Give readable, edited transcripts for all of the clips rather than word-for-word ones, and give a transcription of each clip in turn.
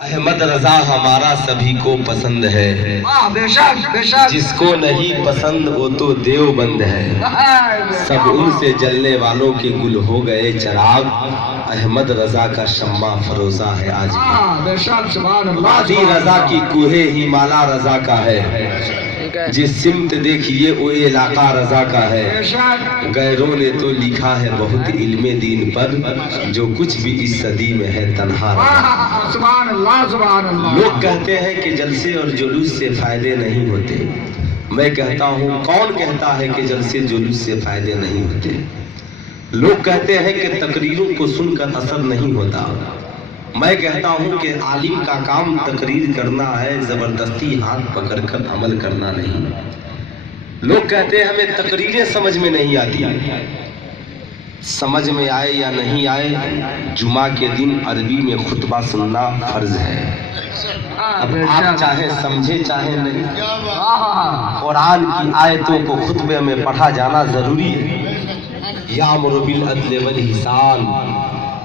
احمد رضا ہمارا سبھی کو پسند ہے، جس کو نہیں پسند وہ تو دیوبند ہے۔ سب ان سے جلنے والوں کے گل ہو گئے چراغ، احمد رضا کا شمع فروزہ ہے آج بھی۔ وادی رضا کی کوہ ہمالا رضا کا ہے، جس سمت دیکھیے وہ علاقہ رضا کا ہے۔ غیروں نے تو لکھا ہے بہت علم دین پر، جو کچھ بھی اس صدی میں ہے تنہا رضا۔ لوگ کہتے ہیں کہ جلسے اور جلوس سے فائدے نہیں ہوتے، میں کہتا ہوں کون کہتا ہے کہ جلسے جلوس سے فائدے نہیں ہوتے؟ لوگ کہتے ہیں کہ تقریروں کو سن کر اثر نہیں ہوتا، میں کہتا ہوں کہ عالم کا کام تقریر کرنا ہے، زبردستی ہاتھ پکڑ کر عمل کرنا نہیں۔ لوگ کہتے ہیں ہمیں تقریریں سمجھ میں نہیں آتی، سمجھ میں آئے یا نہیں آئے، جمعہ کے دن عربی میں خطبہ سننا فرض ہے۔ اب آپ چاہے سمجھے چاہے نہیں، قرآن کی آیتوں کو خطبے میں پڑھا جانا ضروری ہے۔ یامر بالعدل والإحسان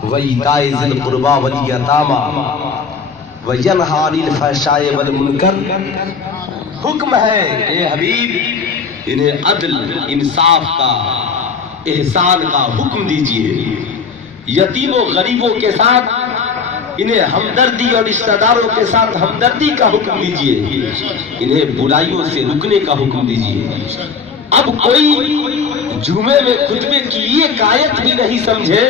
وإیتاء ذی القربى والیتامى وینہی عن الفحشاء والمنکر۔ حکم ہے کہ حبیب انہیں عدل انصاف کا احسان کا حکم دیجئے، یتیم و غریبوں کے ساتھ انہیں ہمدردی اور رشتہ داروں کے ساتھ ہمدردی کا حکم دیجئے، انہیں برائیوں سے رکنے کا حکم دیجئے۔ اب کوئی جمعے میں خطبے کی ایک آیت بھی نہیں سمجھے،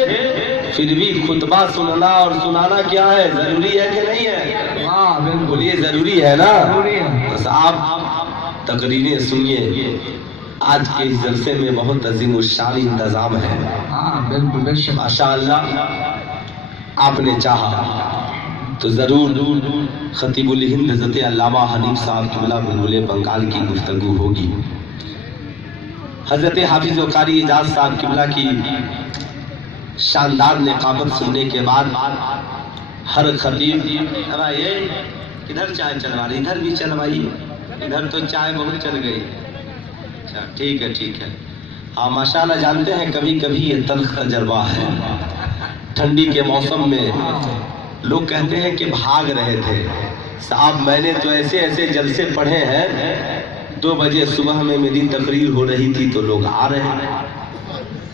پھر بھی خطبہ سننا اور سنانا کیا ہے، ضروری ہے کہ نہیں ہے؟ بولیے ضروری ہے نا؟ بس آپ تقریریں سنیے، آج کے اس جلسے میں بہت عظیم الشان انتظام ہے۔ ماشاءاللہ آپ نے چاہا تو ضرور خطیب الہند حضرت علامہ حنیف صاحب قبلہ بلبل بنگال کی گفتگو ہوگی۔ حضرت حافظ و قاری اعجاز صاحب قبلہ کی شاندار نقابت سننے کے بعد ہر خطیب ادھر چائے چلوا رہی، ادھر بھی چلوائی، ادھر تو چائے بہت چل گئی۔ ٹھیک ہے ٹھیک ہے، ہاں ماشاءاللہ جانتے ہیں کبھی کبھی یہ تلخ تجربہ ہے۔ ٹھنڈی کے موسم میں لوگ کہتے ہیں کہ بھاگ رہے تھے، صاحب میں نے تو ایسے ایسے جلسے پڑھے ہیں، 2 بجے صبح میں میری تقریر ہو رہی تھی تو لوگ آ رہے ہیں۔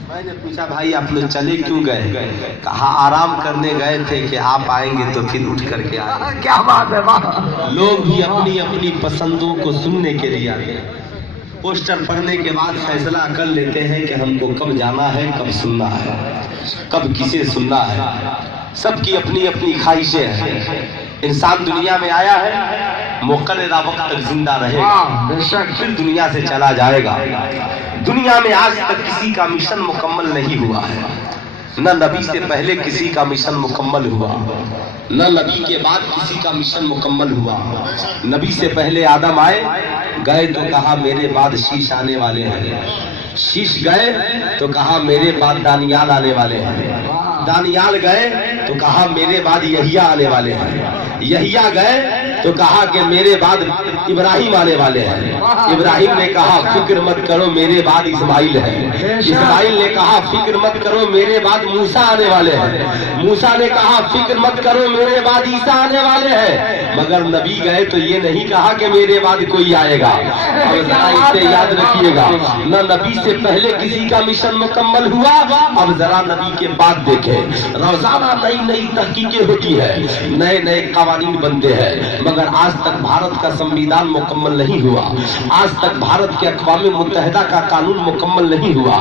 میں نے پوچھا بھائی آپ لوگ چلے کیوں گئے؟ کہا آرام کرنے گئے تھے کہ آپ آئیں گے تو پھر اٹھ کر کے آئیں۔ کیا بات ہے! لوگ بھی اپنی اپنی پسندوں کو سننے کے لیے آتے ہیں، پوسٹر پڑھنے کے بعد فیصلہ کر لیتے ہیں کہ ہم کو کب جانا ہے، کب سننا ہے، کب کسے سننا ہے۔ سب کی اپنی اپنی خواہشیں ہیں۔ انسان دنیا میں آیا ہے، مقررہ وقت تک زندہ رہے گا، پھر دنیا سے چلا جائے گا۔ دنیا میں آج تک کسی کا مشن مکمل نہیں ہوا ہے، نہ نبی سے پہلے کسی کا مشن مکمل ہوا، نہ نبی کے بعد کسی کا مشن مکمل ہوا۔ نبی سے پہلے آدم آئے، گئے تو کہا میرے بعد شیش آنے والے ہیں، شیش گئے تو کہا میرے بعد دانیال آنے والے ہیں، دانیال گئے تو کہا میرے بعد یحییٰ آنے والے ہیں، یحییٰ گئے تو کہا کہ میرے بعد ابراہیم آنے والے ہیں، ابراہیم نے کہا فکر مت کرو میرے بعد اسماعیل ہے، اسماعیل نے کہا فکر مت کرو میرے بعد موسیٰ آنے والے ہیں، موسیٰ نے کہا فکر مت کرو میرے بعد عیسیٰ آنے والے ہیں۔ مگر نبی گئے تو یہ نہیں کہا کہ میرے بعد کوئی آئے گا۔ اور ذرا اسے یاد رکھیے گا، نہ نبی سے پہلے کسی کا مشن مکمل ہوا، اب ذرا نبی کے بعد دیکھیں، روزانہ نئی نئی تحقیقیں ہوتی ہے، نئے نئے قوانین بنتے ہیں، مگر آج تک بھارت کا سنویدھان مکمل نہیں ہوا، آج تک بھارت کے اقوام متحدہ کا قانون مکمل نہیں ہوا،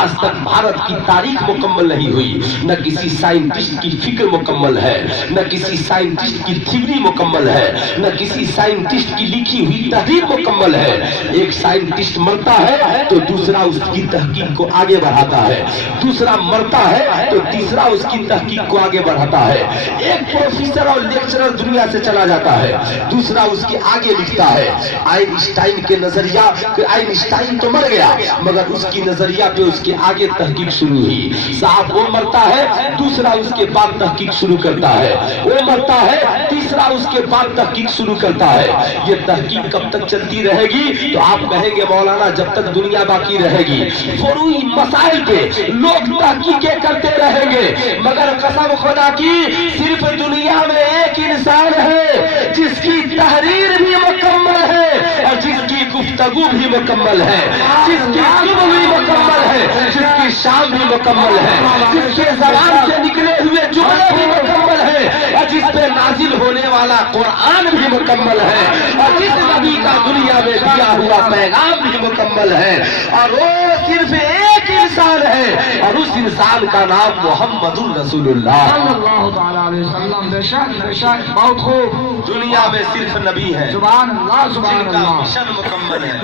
آج تک بھارت کی تاریخ مکمل نہیں ہوئی، نہ کسی سائنٹسٹ کی فکر مکمل ہے، نہ کسی سائنٹسٹ کی تھیوری مکمل ہے، نہ کسی سائنٹسٹ کی لکھی ہوئی تحریر مکمل ہے۔ ایک سائنٹسٹ مرتا ہے تو دوسرا اس کی تحقیق کو آگے بڑھاتا ہے، دوسرا مرتا ہے تو تیسرا اس کی تحقیق کو آگے بڑھاتا ہے۔ ایک پروفیسر اور لیکچرر دنیا سے چلا جاتا ہے، دوسرا اس کے آگے لکھتا ہے۔ آئنسٹائن کے نظریہ، آئنسٹائن تو مر گیا مگر اس کی نظریہ پہ اس کے آگے تحقیق شروع ہوئی۔ صاحب وہ مرتا ہے، دوسرا اس کے بعد تحقیق شروع کرتا ہے، وہ مرتا ہے، تیسرا مسئلہ اس کے بعد تحقیق شروع کرتا ہے. یہ تحقیق کب تک چلتی رہے گی؟ تو آپ کہیں گے مولانا جب تک دنیا باقی رہے گی فروعی مسائل پہ لوگ تحقیقیں کرتے رہیں گے. مگر قسم خدا کی صرف دنیا میں ایک انسان ہے جس کی تحریر بھی مکمل ہے اور جس کی گفتگو بھی مکمل ہے، جس کی علم بھی مکمل ہے، جس کی شان بھی مکمل ہے، جس کے زبان سے نکلے ہوئے جملے بھی مکمل ہے، اور جس پہ نازل ہونے والا قرآن بھی مکمل ہے، اور جس نبی کا دنیا میں دیا ہوا پیغام بھی مکمل ہے، اور وہ صرف ایک انسان ہے اور اس انسان کا نام محمد الرسول اللہ صلی اللہ تعالیٰ علیہ وسلم. بے شک بے شک، بہت خوب. دنیا میں صرف نبی ہے سبحان اللہ سبحان جن کا اللہ. مشن مکمل ہے،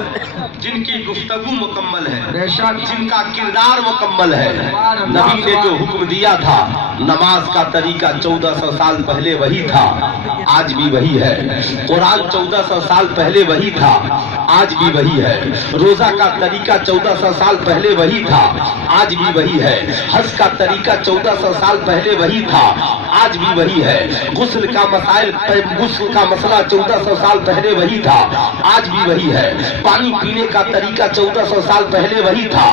جن کی گفتگو مکمل ہے، بے شک. جن کا کردار مکمل ہے. نبی نے جو حکم دیا تھا نماز کا طریقہ 1400 سال پہلے وہی تھا، آج بھی وہی ہے. قرآن 1400 سال پہلے وہی تھا، آج بھی وہی ہے. روزہ کا طریقہ 1400 سال پہلے وہی تھا، آج بھی وہی ہے. حج کا طریقہ 1400 سال پہلے وہی تھا، آج بھی وہی ہے. غسل کا مسئلہ 1400 سال پہلے وہی تھا، آج بھی وہی ہے. پانی پینے کا طریقہ 1400 سال پہلے وہی تھا،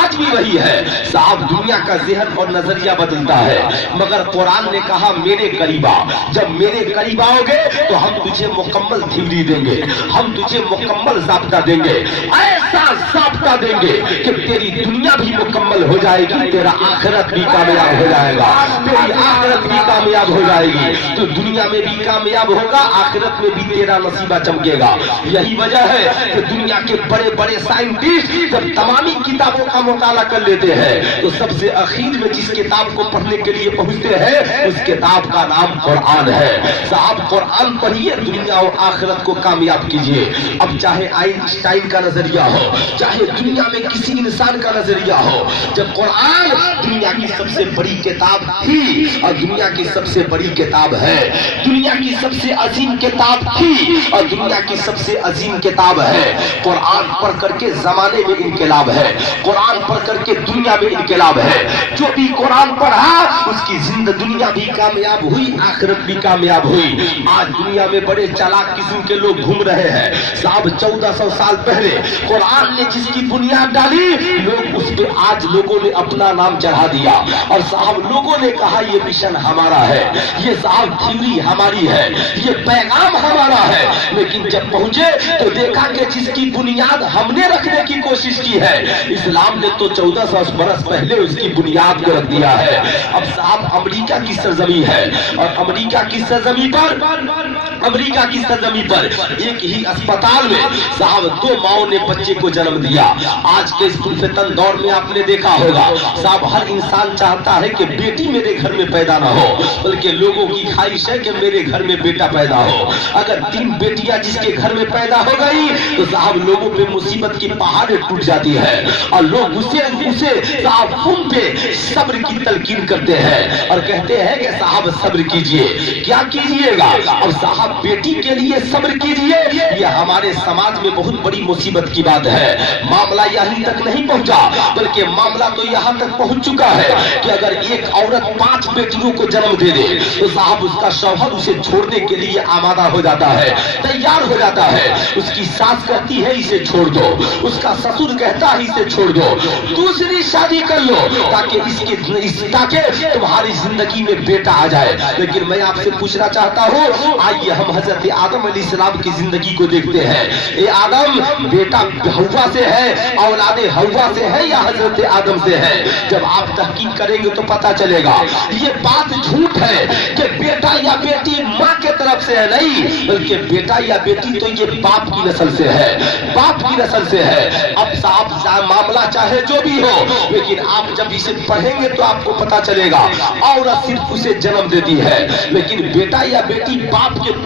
آج بھی وہی ہے. صاحب دنیا کا ذہن اور نظریہ بدلتا ہے مگر قرآن نے کہا میرے قریب آ. جب میرے قریب آؤ گے تو ہم تجھے مکمل تھیوری دیں گے، ہم تجھے مکمل ضابطہ دیں گے، ایسا ضابطہ دیں گے کہ تیری دنیا بھی مکمل ہو جائے گی، تیرا آخرت بھی کامیاب ہو جائے گا، تیری آخرت بھی کامیاب ہو جائے گی. تو دنیا میں بھی کامیاب ہوگا، آخرت میں بھی تیرا نصیبہ چمکے گا. یہی وجہ ہے کہ دنیا کے بڑے بڑے سائنٹسٹ جب تمامی کتابوں کا مطالعہ کر لیتے ہیں تو سب سے اخیر میں جس کتاب کو پڑھنے کے لیے پہنچتے ہیں اس کتاب کا نام قرآن ہے. صاحب قرآن پڑھیے، دنیا اور آخرت کو کامیاب کیجیے. اب چاہے آئنسٹائن کا نظریہ ہو، چاہے دنیا میں کسی انسان کا نظریہ ہو، جب قرآن دنیا کی سب سے بڑی کتاب تھی اور دنیا کی سب سے بڑی کتاب ہے، دنیا کی سب سے عظیم کتاب تھی اور دنیا کی سب سے عظیم کتاب ہے. قرآن پڑھ کر کے زمانے میں انقلاب ہے، قرآن پڑھ کر کے دنیا میں انقلاب ہے. جو بھی قرآن پڑھا اس کی دنیا بھی کامیاب ہوئی، آخرت بھی کامیاب ہوئی. آج دنیا میں بڑے چالاک قسم کے لوگ گھوم رہے ہیں. صاحب 1400 سال پہلے قرآن نے جس کی بنیاد ڈالی لوگ اس پہ آج لوگوں نے اپنا نام چڑھا دیا اور صاحب لوگوں نے کہا یہ مشن ہمارا ہے، یہ صاحب تھیوری ہماری ہے، یہ پیغام ہمارا ہے. لیکن جب پہنچے تو دیکھا کہ جس کی بنیاد ہم نے رکھنے کی کوشش کی ہے اسلام نے تو 1400 برس پہلے اس کی بنیاد کو رکھ دیا ہے. اب صاحب امریکہ کی سرزمین ہے اور امریکہ کی سرزمین پر ایک ہی اسپتال میں صاحب 2 ماؤں نے بچے کو جنم دیا. آج کے اس فتن دور میں آپ نے دیکھا ہوگا صاحب ہر انسان چاہتا ہے کہ بیٹی میرے گھر میں پیدا نہ ہو، بلکہ لوگوں کی خواہش ہے کہ میرے گھر میں بیٹا پیدا ہو. اگر 3 بیٹیاں جس کے گھر میں پیدا ہو گئی تو صاحب لوگوں پہ مصیبت کی پہاڑیں ٹوٹ جاتی ہے اور لوگ اسے صاحب ہم پہ صبر کی تلقین کرتے ہیں اور کہتے ہیں کہ صاحب صبر کیجئے. کیا کیجئے گا؟ اب صاحب بیٹی کے لیے صبر کیجئے، یہ ہمارے سماج میں بہت بڑی مصیبت کی بات ہے. معاملہ یہیں تک نہیں پہنچا بلکہ معاملہ تو یہاں تک پہنچ چکا ہے کہ اگر ایک عورت 5 بیٹیوں کو جنم دے دے تو صاحب اس کا شوہر اسے چھوڑنے کے لیے آمادہ ہو جاتا ہے، تیار ہو جاتا ہے. اس کی ساس کہتی ہے اسے چھوڑ دو، اس کا سسر کہتا ہے اسے چھوڑ دو، دوسری شادی کر لو تاکہ تمہاری زندگی میں بیٹا آ جائے. لیکن میں آپ سے پوچھنا چاہتا ہوں، آئیے ہم حضرت آدم علیہ السلام کی زندگی کو دیکھتے ہیں. اے آدم بیٹا ہوا سے ہے، اولاد ہوا سے ہے یا حضرت آدم سے ہے؟ جب آپ تحقیق کریں گے تو پتا چلے گا یہ بات جھوٹ ہے کہ بیٹا یا بیٹی ماں کے طرف سے ہے، نہیں بلکہ بیٹا یا بیٹی تو یہ باپ کی نسل سے ہے، باپ کی نسل سے ہے. اب صاحب معاملہ چاہے جو بھی ہو لیکن آپ جب اسے پڑھیں گے تو آپ کو پتا چلے گا عورت صرف اسے جنم دیتی ہے لیکن بیٹا یا بیٹی باپ کے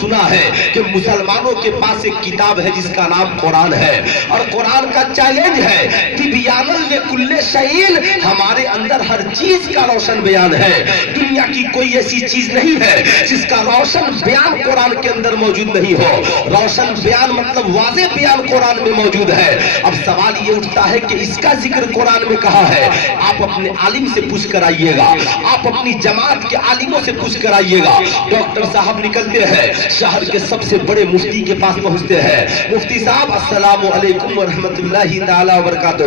سنا ہے کہ مسلمانوں کے پاس ایک کتاب ہے جس کا نام قرآن ہے، اور قرآن کا چیلنج ہے تبیان لکل شیء، ہمارے اندر ہر چیز کا روشن بیان ہے۔ دنیا کی کوئی ایسی چیز نہیں ہے جس کا روشن بیان قرآن کے اندر موجود نہیں ہو۔ روشن بیان مطلب واضح بیان قرآن میں موجود ہے۔ اب سوال یہ اٹھتا ہے کہ اس کا ذکر قرآن میں کہا ہے؟ آپ اپنے عالم سے پوچھ کر آئیے گا، آپ اپنی جماعت کے عالموں سے پوچھ کر آئیے گا۔ ڈاکٹر صاحب نکلتے ہیں، شہر کے سب سے بڑے مفتی کے پاس پہنچتے ہیں، مفتی صاحب السلام علیکم ورحمۃ اللہ تعالی وبرکاتہ،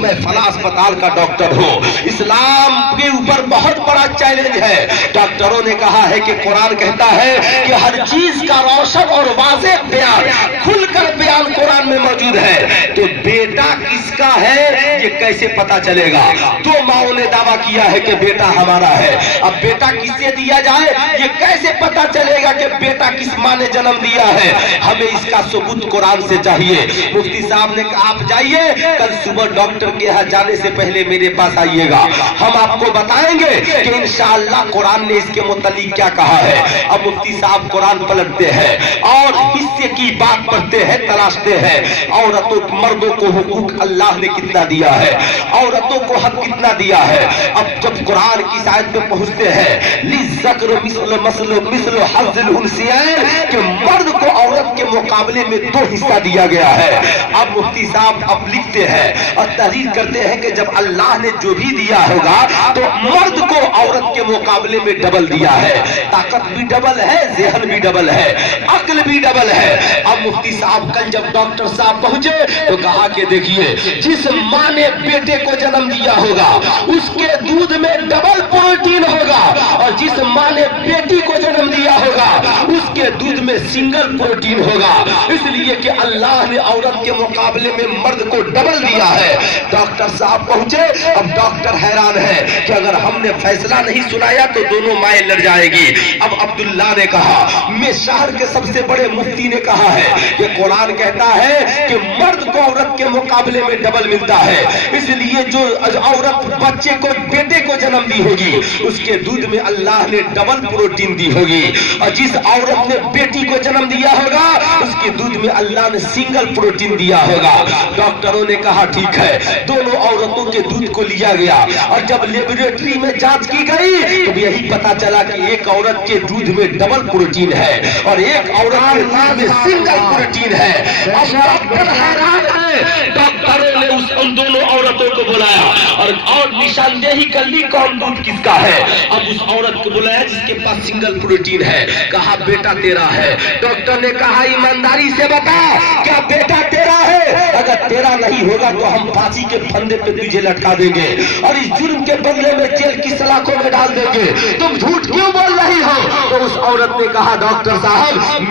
میں فلاں اسپتال کا ڈاکٹر ہوں، اسلام کے اوپر بہت بڑا چیلنج ہے۔ ڈاکٹروں نے کہا ہے کہ قرآن کہتا ہے کہ ہر چیز کا روشن اور واضح بیان، کھل کر بیان قرآن میں موجود ہے۔ تو بیٹا کس کا ہے یہ کیسے پتا چلے گا؟ دو ماؤں نے دعویٰ کیا ہے کہ بیٹا ہمارا ہے، اب بیٹا کس سے دیا جائے یہ کیسے پتا چلے گا کہ بیٹا کس ماں نے جنم دیا ہے؟ ہمیں اس کا ثبوت قرآن سے چاہیے۔ مفتی صاحب نے کہا آپ جائیے، کل صبح ڈاکٹر کے یہاں جانے سے پہلے میرے پاس آئیے گا، ہم آپ کو بتائیں گے کہ انشاءاللہ قرآن نے اس کے متعلق کیا کہا ہے۔ اب مفتی صاحب قرآن پلٹتے ہیں اور حصے کی بات پڑھتے ہیں، تلاشتے ہیں عورتوں مردوں کو حقوق اللہ نے کتنا دیا ہے، عورتوں کو حق کتنا دیا ہے۔ اب جب قرآن کی آیت میں پہنچتے ہیں للذکر مثل حظ الانثیین، کہ مرد کو عورت کے مقابلے میں 2 حصہ دیا گیا ہے۔ اب مفتی صاحب اب لکھتے ہیں اور تحریر کرتے ہیں کہ جب اللہ نے جو بھی دیا ہوگا تو مرد کو عورت کے مقابلے میں ڈبل دیا ہے، طاقت بھی ڈبل ہے، ذہن بھی ڈبل ہے، عقل بھی ڈبل ہے۔ اب مفتی صاحب کل جب ڈاکٹر صاحب پہنچے تو کہا کہ دیکھیے جس ماں نے بیٹے کو جنم دیا ہوگا اس کے دودھ میں ڈبل پروٹین ہوگا، اور جس ماں نے بیٹی کو جنم دیا ہوگا اس کے دودھ میں سنگل پروٹین ہوگا، اس لیے کہ اللہ نے عورت کے مقابلے میں مرد کو ڈبل دیا ہے۔ ڈاکٹر صاحب پہنچے، اب ڈاکٹر حیران ہے کہ اگر ہم نے فیصلہ نہیں سنایا تو دونوں مائیں لڑ جائے گی۔ اب عبداللہ نے کہا، میں شہر کے سب سے بڑے مفتی نے کہا ہے کہ قرآن کہتا ہے کہ مرد کو عورت کے مقابلے میں ڈبل ملتا ہے، اس لیے جو عورت بچے کو بیٹے کو جنم دی ہوگی اس کے دودھ میں اللہ نے ڈبل پروٹین دی ہوگی، اور جس عورت نے بیٹی کو جنم دیا ہوگا اس کے دودھ میں اللہ نے سنگل پروٹین دیا ہوگا۔ ڈاکٹروں نے کہا ٹھیک ہے، دونوں عورتوں کے دودھ کو لیا گیا، اور جب لیبوریٹری میں جانچ کی گئی تو یہی پتا چلا کہ ایک عورت کے دودھ میں ڈبل پروٹین ہے اور ایک عورت کے دودھ میں سنگل پروٹین ہے۔ اب ڈاکٹر حیران ہے، ڈاکٹروں نے ان دونوں عورتوں کو بلایا اور نشاندہی کر لی کون دودھ کس کا ہے۔ اب اس عورت کو بلایا جس کے پاس سنگل پروٹین ہے، کہا بیٹا تیرا ہے۔ ڈاکٹر نے کہا ایمانداری سے بتا کیا بیٹا تیرا ہے؟ اگر تیرا نہیں ہوگا تو ہم پھانسی کے پھندے پہ تجھے لٹکا دیں گے اور اس جرم کے بدلے میں جیل کی سلاخوں میں ڈال دیں گے، تم جھوٹ کیوں بول رہی ہو؟ تو اس عورت نے کہا ڈاکٹر صاحب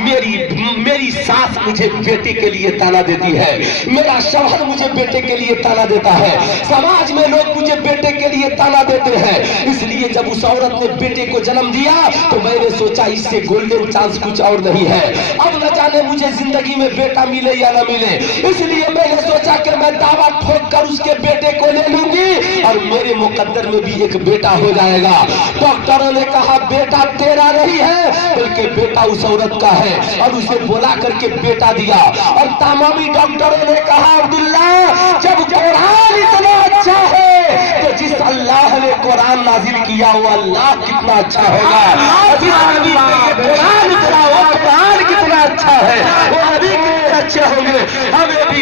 میری ساس مجھے بیٹے کے لیے تانا دیتی ہے، میرا شوہر مجھے بیٹے کے لیے تانا دیتا ہے، سماج میں لوگ مجھے بیٹے کے لیے تانا دیتے ہیں، اس لیے جب اس عورت نے بیٹے کو جنم دیا تو میں نے سوچا اس سے گولڈن چانس کچھ اور نہیں ہے، اب نہ جانے مجھے زندگی میں بیٹا ملے یا نہ ملے، اس لیے میں نے سوچا کہ میں دعویٰ ٹھوک کر اس کے بیٹے کو لے لوں گی اور میرے مقدر میں بھی ایک بیٹا ہو جائے گا۔ ڈاکٹروں نے کہا بیٹا تیرا نہیں ہے بلکہ بیٹا اس عورت کا ہے، اور اسے بلا کر کے بیٹا دیا۔ اور تمامی ڈاکٹروں نے کہا عبداللہ جب قرآن اتنا اچھا ہے تو جس اللہ نے قرآن نازل کیا وہ اللہ کتنا اچھا ہوگا، جس نبی نے قرآن اتنا وہ قرآن کتنا اچھا ہے وہ نبی کتنے اچھے ہوں گے۔ ہمیں بھی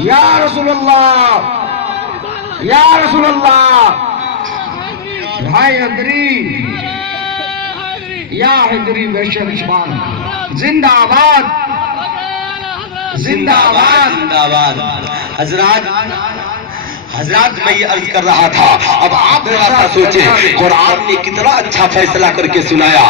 یا رسول اللہ، یا رسول اللہ، بھائی حیدری، یا حیدری بیشک شبان، زندہ آباد، زندہ آباد، زندہ آباد۔ حضرات میں یہ عرض کر رہا تھا، اب آپ ذرا سا سوچیں قرآن نے کتنا اچھا فیصلہ کر کے سنایا۔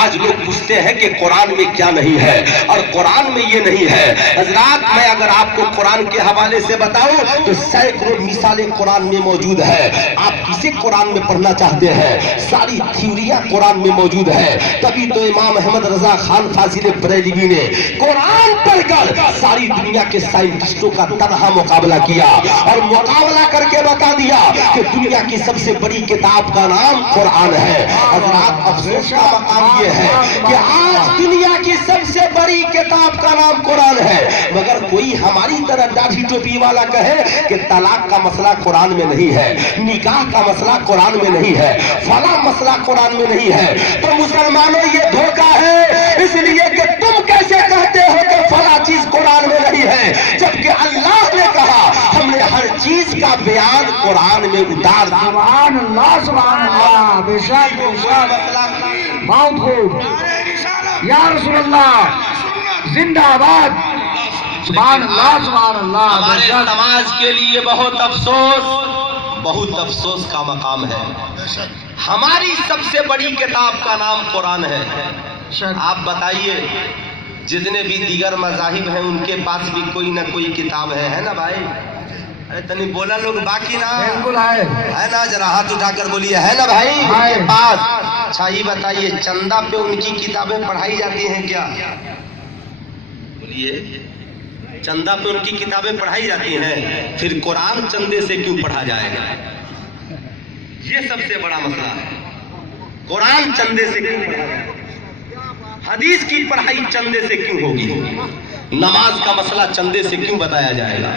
آج لوگ پوچھتے ہیں کہ قرآن میں کیا نہیں ہے اور قرآن میں یہ نہیں ہے۔ حضرات میں اگر آپ کو قرآن کے حوالے سے بتاؤں تو سینکڑوں مثالیں قرآن میں موجود ہے۔ آپ کسے قرآن میں پڑھنا چاہتے ہیں؟ ساری تھیوریاں قرآن میں موجود ہے، تبھی تو امام احمد رضا خان فاضل بریلوی نے قرآن پڑھ کر ساری دنیا کے سائنٹسٹوں کا تنہا مقابلہ کیا، اور مقابلہ کر کے بتا دیا کہ دنیا کی سب سے بڑی کتاب کا نام قرآن ہے۔ حضرات افسوس کا مقام یہ ہے کہ آج دنیا کی سب سے بڑی کتاب کا نام قرآن ہے، مگر کوئی ہماری طرح داڑھی ٹوپی والا کہے کہ طلاق کا مسئلہ قرآن میں نہیں ہے، نکاح کا مسئلہ قرآن میں نہیں ہے، فلاں مسئلہ قرآن میں نہیں ہے۔ تو مسلمانوں یہ دھوکہ ہے، اس لیے کہ تم کیسے کہتے ہو کہ فلاں چیز قرآن میں نہیں ہے، جبکہ اللہ نے کہا ہم نے ہر چیز کا بیان قرآن میں اتار دیا۔ سبحان اللہ سبحان اللہ، بے شک بے شک، بہت خوب یا رسول اللہ، زندہ آباد، سبحان اللہ سبحان اللہ۔ بے ہمارے شک سماج کے لیے بہت افسوس کا مقام ہے۔ ہماری سب سے بڑی کتاب کا نام قرآن ہے۔ آپ بتائیے جتنے بھی دیگر مذاہب ہیں ان کے پاس بھی کوئی نہ کوئی کتاب ہے نا بھائی؟ ارے تنی بولا لوگ باقی نا بالکل ہے نا، ذرا ہاتھ اٹھا کر بولیے ہے نا بھائی ان کے پاس۔ اچھا یہ بتائیے چندہ پہ ان کی کتابیں پڑھائی جاتی ہیں کیا؟ بولیے چندہ پہ ان کی کتابیں پڑھائی جاتی ہیں، پھر قرآن چندے سے کیوں پڑھا جائے گا؟ یہ سب سے بڑا مسئلہ ہے، قرآن چندے سے کیوں پڑھا جائے گا؟ حدیث کی پڑھائی چندے سے کیوں ہوگی؟ نماز کا مسئلہ چندے سے کیوں بتایا جائے گا؟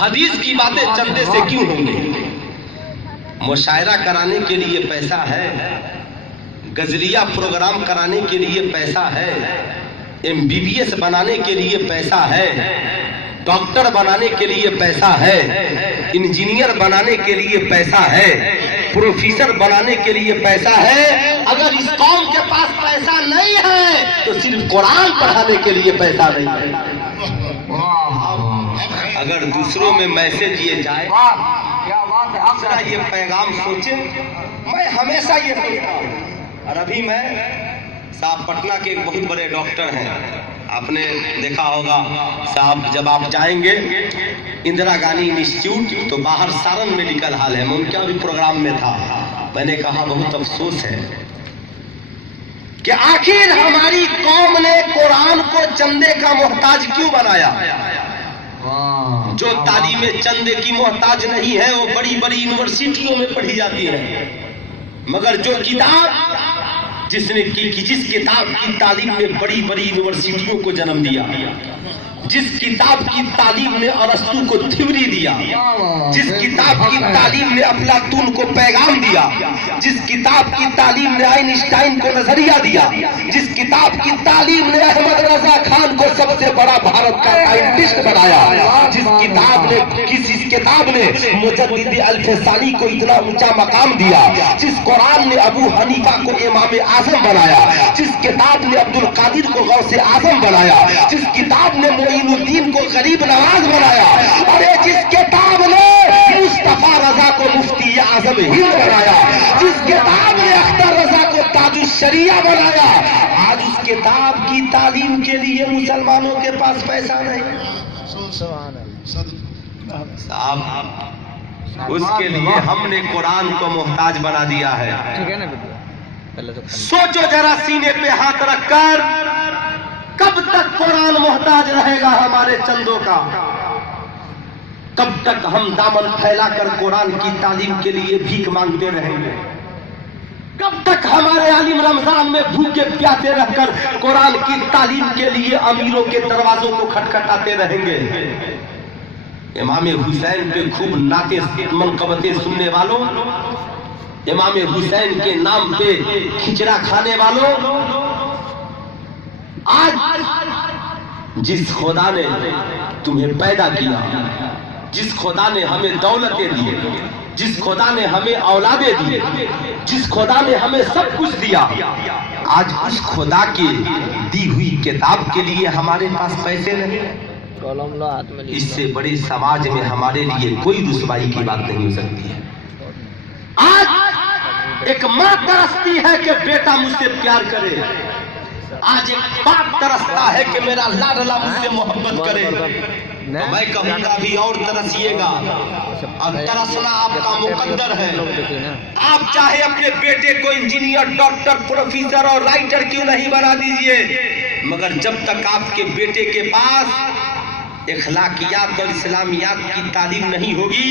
حدیث کی باتیں چندے سے کیوں ہوں گی؟ مشاعرہ کرانے کے لیے پیسہ ہے، غزلیہ پروگرام کرانے کے لیے پیسہ ہے، MBBS بنانے کے لیے پیسہ ہے، ڈاکٹر بنانے کے لیے پیسہ ہے، انجینئر بنانے کے لیے پیسہ ہے، پروفیسر بنانے کے لیے پیسہ ہے۔ اگر اس قوم کے پاس پیسہ نہیں ہے تو صرف قرآن پڑھانے کے لیے پیسہ نہیں ہے۔ اگر دوسروں میں میسج یہ جائے، ذرا یہ پیغام سوچیں، میں ہمیشہ یہ سوچتا ہوں، اور ابھی میں صاحب پٹنہ کے ایک بہت بڑے ڈاکٹر ہیں، آپ نے دیکھا ہوگا صاحب جب آپ جائیں گے اندرا گاندھی انسٹیٹیوٹ تو باہر سارن میڈیکل ہال ہے، میں ان کے بھی پروگرام میں تھا، میں نے کہا بہت افسوس ہے کہ آخر ہماری قوم نے قرآن کو چندے کا محتاج کیوں بنایا؟ جو تعلیم چندے کی محتاج نہیں ہے وہ بڑی بڑی یونیورسٹیوں میں پڑھی جاتی ہے، مگر جو کتاب جس کتاب کی تعلیم نے بڑی بڑی یونیورسٹیوں کو جنم دیا، جس کتاب کی تعلیم نے ارسطو کو تھیوری دیا، جس کتاب کی تعلیم نے افلاطون کو پیغام دیا، جس کتاب کی تعلیم نے آئنسٹائن کو نظریہ دیا، جس کتاب کی تعلیم نے احمد رضا خان کو سب سے بڑا بھارت کا سائنٹسٹ بنایا، جس کتاب نے مجدد الفسانی کو اتنا اونچا مقام دیا، جس قرآن نے ابو حنیفہ کو امام اعظم بنایا، جس کتاب نے عبد القادر کو غوث اعظم بنایا، جس کتاب نے معین الدین کو غریب نواز بنایا، اور جس کتاب نے مصطفیٰ رضا کو مفتی اعظم ہند بنایا، جس کتاب نے اختر رضا کو تاج الشریعہ بنایا، آج اس کتاب کی تعلیم کے لیے مسلمانوں کے پاس پیسہ نہیں۔ صاحب اس کے لیے ہم نے قرآن کو محتاج بنا دیا ہے۔ سوچو ذرا سینے پہ ہاتھ رکھ کر، کب تک قرآن محتاج رہے گا ہمارے چندوں کا؟ کب تک ہم دامن پھیلا کر قرآن کی تعلیم کے لیے بھیک مانگتے رہیں گے؟ کب تک ہمارے عالم رمضان میں بھوکے پیاسے رہ کر قرآن کی تعلیم کے لیے امیروں کے دروازوں کو کھٹکھٹاتے رہیں گے؟ امام حسین پہ خوب نعتیں منقبتیں سننے والوں، امام حسین کے نام پہ کھچڑا کھانے والوں، آج جس خدا نے تمہیں پیدا کیا، جس خدا نے ہمیں دولتیں دی، جس خدا نے ہمیں اولادیں دی، جس خدا نے ہمیں سب کچھ دیا، آج اس خدا کی دی ہوئی کتاب کے لیے ہمارے پاس پیسے نہیں۔ اس سے بڑے سماج میں ہمارے لیے کوئی رسوائی کی بات نہیں ہو سکتی ہے۔ آج ایک ماں ترستی ہے کہ بیٹا مجھ سے پیار کرے، آج ایک باپ ترستا ہے کہ میرا لاڈلا مجھ سے محبت کرے۔ تو میں کہوں گا بھی اور ترسیے گا، اور ترسنا آپ کا مقدر ہے۔ آپ چاہے اپنے بیٹے کو انجینئر، ڈاکٹر، پروفیسر اور رائٹر کیوں نہیں بنا دیجئے، مگر جب تک آپ کے بیٹے کے پاس اخلاقیات اور اسلامیات کی تعلیم نہیں ہوگی،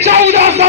1400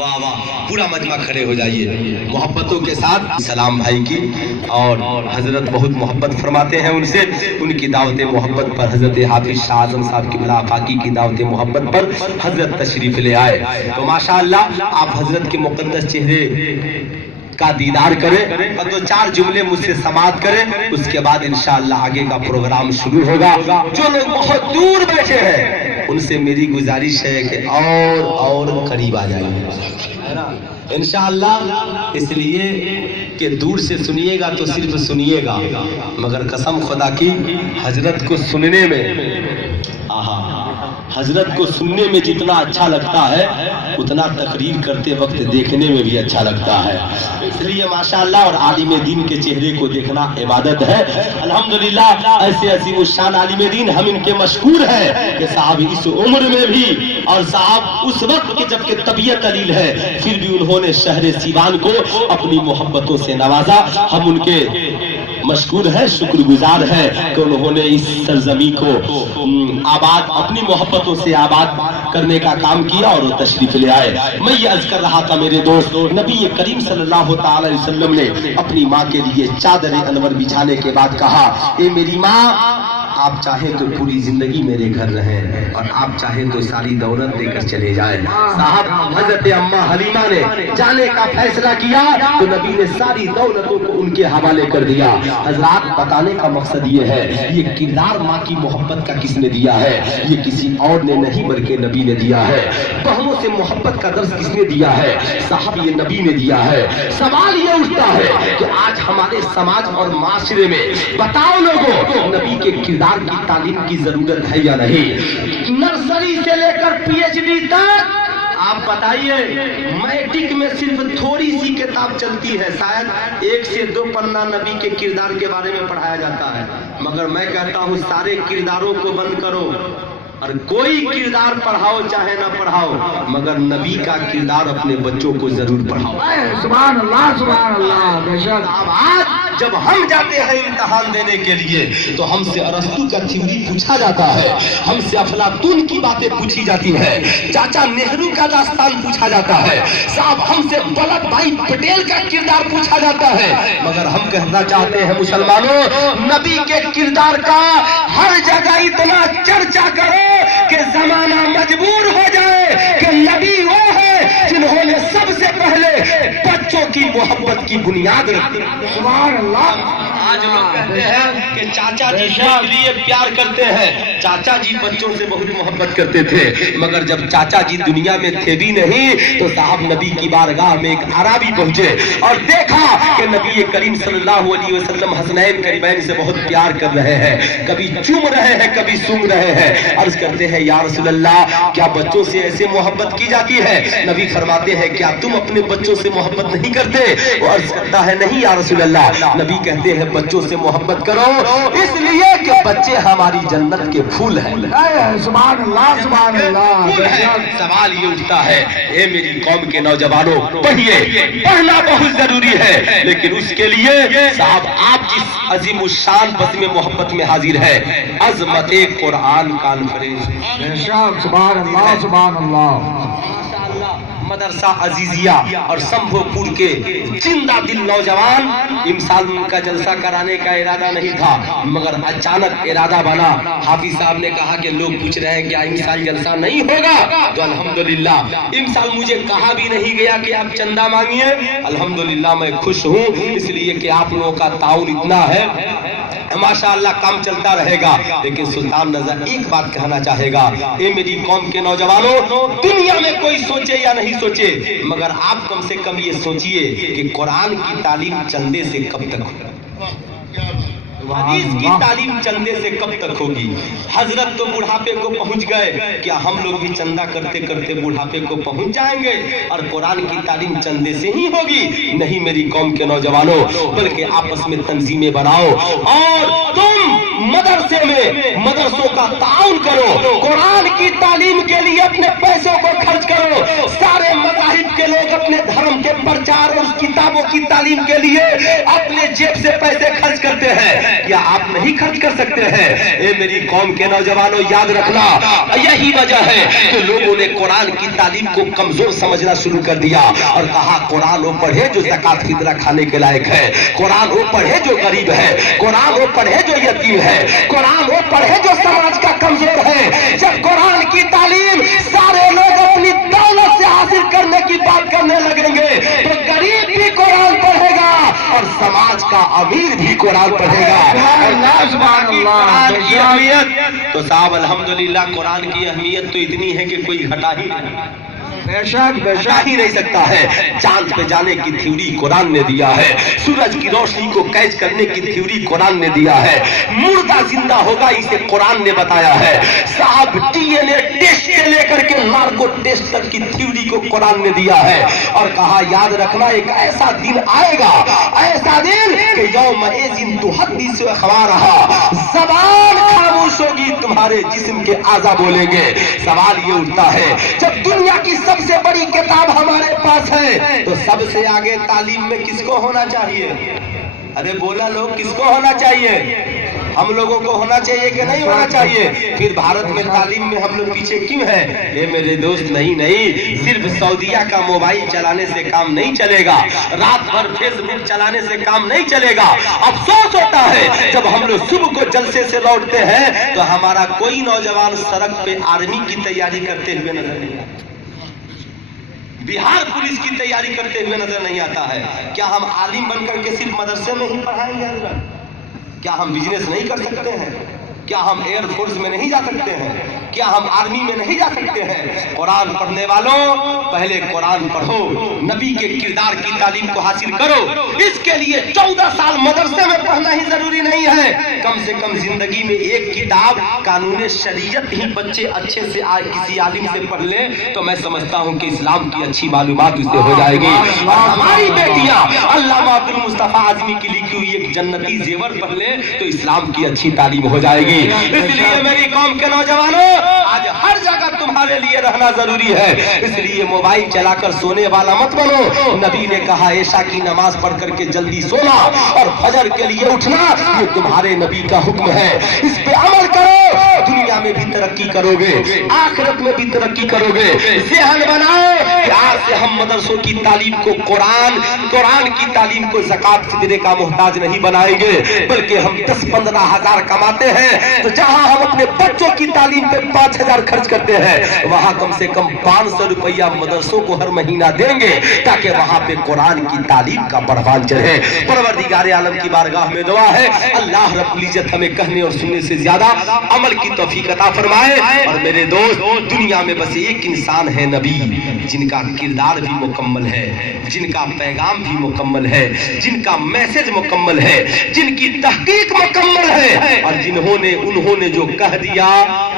واہ واہ، پورا مجمع کھڑے ہو جائیے محبتوں کے ساتھ سلام بھائی کی. اور حضرت بہت محبت فرماتے ہیں ان سے. ان کی دعوت محبت پر حضرت حافظ شاہ اعظم صاحب قبلہ آفاقی کی دعوت محبت پر حضرت تشریف لے آئے. تو ماشاءاللہ آپ حضرت کے مقدس چہرے کا دیدار کریں اور 2-4 جملے مجھ سے سماعت کریں. اس کے بعد انشاءاللہ آگے کا پروگرام شروع ہوگا. جو لوگ بہت دور بیٹھے ہیں ان سے میری گزارش ہے کہ اور قریب آ جائیں انشاءاللہ. اس لیے کہ دور سے سنیے گا تو صرف سنیے گا، مگر قسم خدا کی حضرت کو سننے میں حضرت کو سننے میں جتنا اچھا لگتا ہے اتنا تقریر کرتے وقت دیکھنے میں بھی اچھا لگتا ہے. اس لیے ماشاءاللہ اور عالم دین کے چہرے کو دیکھنا عبادت ہے. الحمدللہ ایسے عظیم الشان عالم دین ہم ان کے مشکور ہیں کہ صاحب اس عمر میں بھی اور صاحب اس وقت کے جب کہ طبیعت قلیل ہے پھر بھی انہوں نے شہر سیوان کو اپنی محبتوں سے نوازا. ہم ان کے مشکور ہے، شکر گزار ہے کہ انہوں نے اس سرزمین کو آباد اپنی محبتوں سے آباد کرنے کا کام کیا اور وہ تشریف لے آئے. میں یہ عرض کر رہا تھا میرے دوست، نبی کریم صلی اللہ تعالی علیہ وسلم نے اپنی ماں کے لیے چادر انور بچھانے کے بعد کہا، اے میری ماں آپ چاہیں تو پوری زندگی میرے گھر رہیں اور آپ چاہیں تو ساری دولت دے کر چلے جائیں. صاحب حضرت اماں حلیمہ نے جانے کا فیصلہ کیا تو نبی نے ساری دولتوں کو ان کے حوالے کر دیا. حضرات بتانے کا مقصد یہ ہے، یہ کردار ماں کی محبت کا کس نے دیا ہے؟ یہ کسی اور نے نہیں بلکہ نبی نے دیا ہے. بہنوں سے محبت کا درس کس نے دیا ہے؟ صاحب یہ نبی نے دیا ہے. سوال یہ اٹھتا ہے کہ آج ہمارے سماج اور معاشرے میں بتاؤ لوگوں نبی کے کردار کی تعلیم کی ضرورت ہے یا نہیں؟ نرسری سے لے کر PhD تک آپ بتائیے، میٹرک میں صرف تھوڑی سی کتاب چلتی ہے، شاید 1 سے 2 پنا نبی کے کردار کے بارے میں پڑھایا جاتا ہے. مگر میں کہتا ہوں سارے کرداروں کو بند کرو اور کوئی کردار پڑھاؤ چاہے نہ پڑھاؤ مگر نبی کا کردار اپنے بچوں کو ضرور پڑھاؤ. سبحان اللہ سبحان اللہ. بے شک اب آج جب ہم جاتے ہیں امتحان دینے کے لیے تو ہم سے ارسطو کا تھیوری پوچھا جاتا ہے، ہم سے افلاطون کی باتیں پوچھی جاتی ہیں، چاچا نہرو کا داستان پوچھا جاتا ہے، صاحب ہم سے ولبھ بھائی پٹیل کا کردار پوچھا جاتا ہے. مگر ہم کہنا چاہتے ہیں مسلمانوں نبی کے کردار کا ہر جگہ اتنا چرچا کرو کہ زمانہ مجبور ہو جائے کہ نبی وہ ہے جنہوں نے سب سے پہلے بچوں کی محبت کی بنیاد رکھی. سبحان اللہ. آج لوگ کہتے ہیں کہ چاچا جی کے لیے پیار کرتے ہیں، چاچا جی بچوں سے بہت محبت کرتے تھے، مگر جب چاچا جی دنیا میں تھے بھی نہیں تو صاحب نبی کی بارگاہ میں ایک عربی پہنچے اور دیکھا کہ نبی کریم صلی اللہ علیہ وسلم حسنین کریمین سے بہت پیار کر رہے ہیں، کبھی چوم رہے ہیں کبھی سونگ رہے ہیں. عرض کرتے ہیں یا رسول اللہ کیا بچوں سے ایسے محبت کی جاتی ہے؟ نبی فرماتے ہیں کیا تم اپنے بچوں سے محبت نہیں کرتے؟ وہ عرض کرتا ہے نہیں یا رسول اللہ. نبی کہتے ہیں بچوں سے محبت کرو اس لیے کہ بچے ہماری جنت کے پھول ہیں. سبحان اللہ سبحان اللہ. سوال یہ اٹھتا ہے اے میری قوم کے نوجوانوں پڑھیے، پڑھنا بہت ضروری ہے لیکن اس کے لیے صاحب آپ جس عظیم الشان بزم محبت میں حاضر ہے عظمت قرآن کانفرنس. بے شک سبحان اللہ سبحان اللہ. مدرسہ عزیزیہ اور سمبھو پور کے زندہ دل نوجوان امسال کا جلسہ کرانے کا ارادہ نہیں تھا مگر اچانک ارادہ بنا. حافظ صاحب نے کہا کہ لوگ پوچھ رہے ہیں کیا امسال جلسہ نہیں ہوگا تو الحمدللہ امسال مجھے کہا بھی نہیں گیا کہ آپ چندہ مانگیے. الحمدللہ میں خوش ہوں اس لیے کہ آپ لوگوں کا تعاون اتنا ہے ماشاءاللہ کام چلتا رہے گا. لیکن سلطان رضا ایک بات کہنا چاہے گا اے میری قوم کے نوجوانوں دنیا میں کوئی سوچے یا نہیں سوچے مگر آپ کم سے کم یہ سوچئے کہ قرآن کی تعلیم چندے سے کب تک ہوگی، حدیث کی تعلیم چندے سے کب تک ہوگی. حضرت تو بڑھاپے کو پہنچ گئے، کیا ہم لوگ بھی چندہ کرتے کرتے بڑھاپے کو پہنچ جائیں گے اور قرآن کی تعلیم چندے سے ہی ہوگی؟ نہیں میری قوم کے نوجوانوں، بلکہ آپس میں تنظیمیں بناؤ اور تم مدرسے میں مدرسوں کا تعاون کرو، قرآن کی تعلیم کے لیے اپنے پیسوں کو خرچ کرو. سارے مذاہب کے لوگ اپنے دھرم کے پرچار اور کتابوں کی تعلیم کے لیے اپنے جیب سے پیسے خرچ کرتے ہیں. کیا آپ نہیں خرچ کر سکتے ہیں؟ اے میری قوم کے نوجوانوں، یاد رکھنا یہی وجہ ہے کہ لوگوں نے قرآن کی تعلیم کو کمزور سمجھنا شروع کر دیا اور کہا قرآن وہ پڑھے جو زکات فطرہ کھانے کے لائق ہے، قرآن وہ پڑھے جو غریب ہے، قرآن وہ پڑھے جو یتیم ہے، قرآن وہ پڑھے جو سماج کا کمزور ہے۔ جب قرآن کی تعلیم سارے لوگ اپنی دولت سے حاصل کرنے کی بات کرنے لگیں گے تو غریب بھی قرآن پڑھے گا اور سماج کا امیر بھی قرآن پڑھے گا۔ قرآن کی اہمیت تو صاحب الحمدللہ قرآن کی اہمیت تو اتنی ہے کہ کوئی گھٹا ہی نہیں، بچا ہی نہیں سکتا ہے۔ چاند پہ جانے کی تھیوری قرآن نے دیا ہے، سورج کی روشنی کو کیچ کرنے کی تھیوری قرآن نے دیا ہے، مردہ زندہ ہوگا اسے قرآن نے بتایا ہے۔ صاحب ڈی این اے ٹیسٹ سے لے کر کے نارکو ٹیسٹ تک کی تھیوری کو قرآن نے دیا ہے اور کہا یاد رکھنا ایک ایسا دن آئے گا، ایسا دن کہ یوم ایزن تحدث اخبارہا، زبان خاموش ہوگی، تمہارے جسم کے اعضا بولیں گے۔ سوال یہ اٹھتا ہے جب دنیا کی سب سے بڑی کتاب ہمارے پاس ہے تو سب سے آگے تعلیم میں کس کو ہونا چاہیے؟ ارے بولا لوگ کس کو ہونا چاہیے؟ ہم لوگوں کو ہونا چاہیے کہ نہیں ہونا چاہیے؟ پھر بھارت میں تعلیم میں ہم لوگ پیچھے کیوں ہیں؟ اے میرے دوست نہیں، صرف سعودیہ کا موبائل چلانے سے کام نہیں چلے گا، رات بھر فیس بک چلانے سے کام نہیں چلے گا۔ افسوس ہوتا ہے جب ہم لوگ صبح کو جلسے سے لوٹتے ہیں تو ہمارا کوئی نوجوان سڑک پہ آرمی کی تیاری کرتے ہوئے نظر نہیں آتا، بہار پولیس کی تیاری کرتے ہوئے نظر نہیں آتا ہے۔ کیا ہم عالم بن کر کے صرف مدرسے میں ہی پڑھائیں گے؟ کیا ہم بزنس نہیں کر سکتے ہیں؟ کیا ہم ایئر فورس میں نہیں جا سکتے ہیں؟ کیا ہم آرمی میں نہیں جا سکتے ہیں؟ قرآن پڑھنے والوں پہلے قرآن پڑھو، نبی کے کردار کی تعلیم کو حاصل کرو۔ اس کے لیے 14 سال مدرسے میں پڑھنا ہی ضروری نہیں ہے، کم سے کم زندگی میں ایک کتاب قانون شریعت ہی بچے اچھے سے کسی عالم سے پڑھ لیں تو میں سمجھتا ہوں کہ اسلام کی اچھی معلومات اس سے ہو جائے گی۔ ہماری بیٹیاں علامہ عبدالمصطفیٰ اعظمی کی لکھی ہوئی ایک جنتی زیور پڑھ لیں تو اسلام کی اچھی تعلیم ہو جائے گی۔ اس لیے میری قوم کے نوجوانوں آج ہر جگہ تمہارے لیے رہنا ضروری ہے، اس لیے موبائل چلا کر سونے والا مت بنو۔ نبی نے کہا عشاء کی نماز پڑھ کر کے جلدی سونا اور فجر کے لیے اٹھنا، یہ تمہارے نبی کا حکم ہے، اس پہ عمل کرو، دنیا میں بھی ترقی کرو گے، آخرت میں بھی ترقی کرو گے۔ ذہن بناؤ کہ آج سے ہم مدرسوں کی تعلیم کو قرآن کی تعلیم کو زکات فطرے کا محتاج نہیں بنائیں گے، بلکہ ہم 10-15 ہزار کماتے ہیں تو جہاں ہم اپنے بچوں کی تعلیم پہ 5,000 خرچ کرتے ہیں وہاں کم سے کم 500 روپیہ مدرسوں کو ہر مہینہ دیں گے تاکہ وہاں پہ قرآن کی تعلیم کا بڑھوان چڑھے۔ پروردگار عالم کی بارگاہ میں دعا ہے اللہ رب العزت ہمیں کہنے اور سننے سے زیادہ عمل کی توفیق عطا فرمائے۔ اور میرے دوست دنیا میں بس ایک انسان ہے نبی جن کا کردار بھی مکمل ہے، جن کا پیغام بھی مکمل ہے، جن کا میسج مکمل ہے، جن کی تحقیق مکمل ہے اور انہوں نے جو کہہ دیا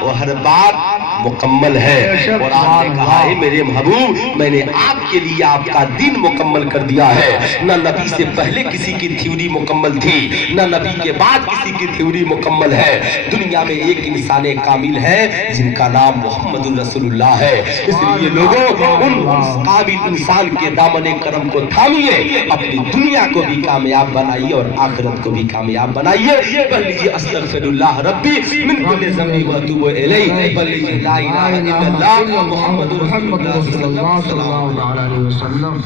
وہ ہر بات مکمل ہے۔ قرآن نے کہا ہے میرے محبوب میں نے آپ کے لیے آپ کا دین مکمل کر دیا ہے۔ نہ نبی سے پہلے کسی کی تھیوری مکمل تھی، نہ نبی کے بعد کسی کی تھیوری مکمل ہے۔ دنیا میں ایک انسان کامل ہے جن کا نام محمد رسول اللہ ہے۔ اس لیے لوگوں ان کامل انسان کے دامن کرم کو تھامیے، اپنی دنیا کو بھی کامیاب بنائیے اور آخرت کو بھی کامیاب بنائیے۔ پڑھ لیجیے استغفر اللہ ربی من کل ذنب واتوب الیہ، پڑھ لیجیے لا الہ الا اللہ محمد رسول اللہ صلی اللہ علیہ وسلم۔